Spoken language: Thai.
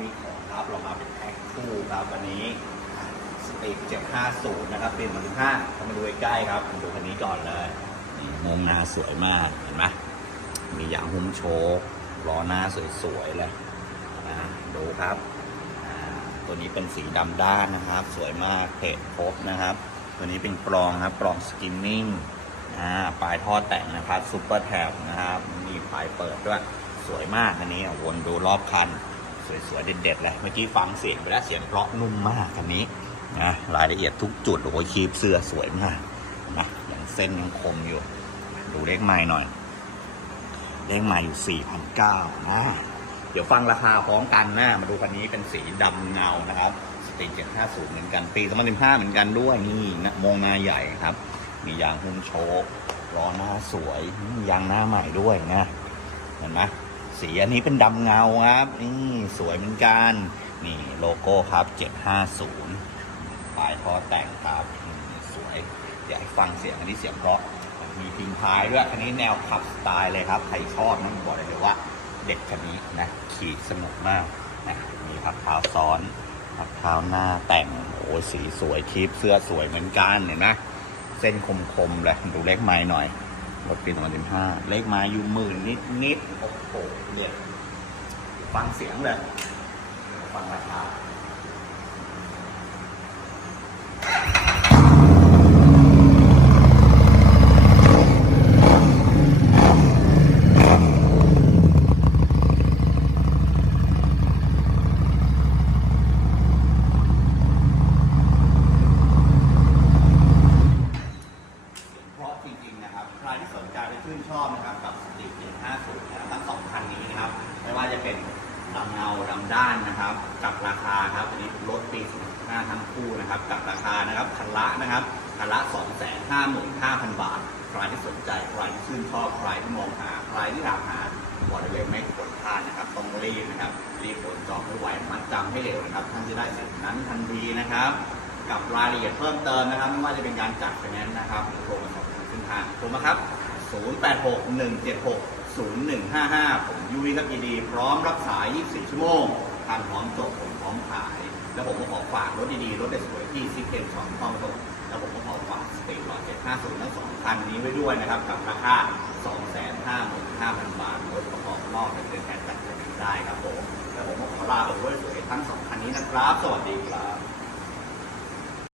มีของครับเรามาเป็นแพ็คคู่ครับวันนี้สเต็ก750 นะครับ เป็นมาถึงห้าเข้ามาดูใกล้ครับมาดูคันนี้ก่อนเลยนี่มุมหน้าสวยมากเห็นไหมมียางหุ้มโชคล้อหน้าสวยๆเลยดูครับตัวนี้เป็นสีดำด้านนะครับ สวยมากเพจครบนะครับ ตัวนี้เป็นกรองครับกรองสกินนิ่งปลายท่อแต่งนะครับซุปเปอร์แถบนะครับ มีปลายเปิดด้วย สวยมากอันนี้วนดูรอบคัน สวยๆเด็ดๆเลยเมื่อกี้ฟังเสียงไปแล้วเสียงเพราะนุ่มมากคันนี้นะรายละเอียดทุกจุดโอ้โหคีบเสื้อสวยมากนะอย่างเส้นยังคมอยู่ ดูเลขไม้หน่อย เลขไม้อยู่ 4,900นะเดี๋ยวฟังราคาพร้อมกันนะมาดูคันนี้เป็นสีดำเงานะครับสตรี750 เหมือนกันปี2015เหมือนกันด้วยนี่นะมองหน้าใหญ่ครับ มียางหุ้มโชคล้อหน้าสวยยางหน้าใหม่ด้วยนะเห็นไหม สีอันนี้เป็นดำเงาครับ นี่สวยเหมือนกัน นี่โลโก้ครับ 750 ปลายท่อแต่งครับอืมสวย อยากให้ฟังเสียงอันนี้เสียงเพราะ มีพิงพายด้วย อันนี้แนวขับสไตล์เลยครับ ใครชอบนะบอกเลยว่าเด็กคันนี้นะ ขี่สนุกมากนะมีพับเท้าซ้อนพับเท้าหน้าแต่ง โอ้สีสวยคลิปเสื้อสวยเหมือนกันเห็นไหมเส้นคมๆเลยดูเลขไม้หน่อย รถปี2015เลขมาอยู่หมื่นนิดๆโอ้โหเด็ดฟังเสียงเลย ฟังราคา เพราะจริงๆ นะครับใครที่สนใจและชื่นชอบนะครับกับสตรีท750นะครับทั้งสองคันนี้นะครับ ไม่ว่าจะเป็นดำเงาดำด้านนะครับกับราคาครับอันนี้รถปี65ทั้งคู่นะครับกับราคานะครับคันละนะครับคันละ 255,000 บาท ใครที่สนใจใครที่ชื่นชอบใครที่มองหาใครที่ถามหาบอกได้เลยไม่ควรพลาดนะครับต้องรีบนะครับ รีบกดจองให้ไวมัดจำให้เร็วนะครับ ท่านจะได้สิทธินั้นทันทีนะครับ กับรายละเอียดเพิ่มเติมนะครับ ไม่ว่าจะเป็นการจัดไฟแนนซ์นะครับโทรมาสอบถ เส้นทางโทรมาครับ 0861760155 ผมยุ้ยครับยินดี พร้อมรับสาย 24 ชั่วโมงทำพร้อมจบผมพร้อมขาย แล้วผมก็ขอฝากรถดีๆ รถสวยที่ซิกเก็ตสองทองตกแล้วผมก็ขอฝากสเตทลอด750ทั้งสองคันนี้ไว้ด้วยนะครับ กับราคา 255,000 บาทรถประกอบนอกเป็นเดือนแทนจัดได้ครับผมแล้วผมก็ขอลาไปด้วยสวยทั้งสองคันนี้นะครับ สวัสดีครับ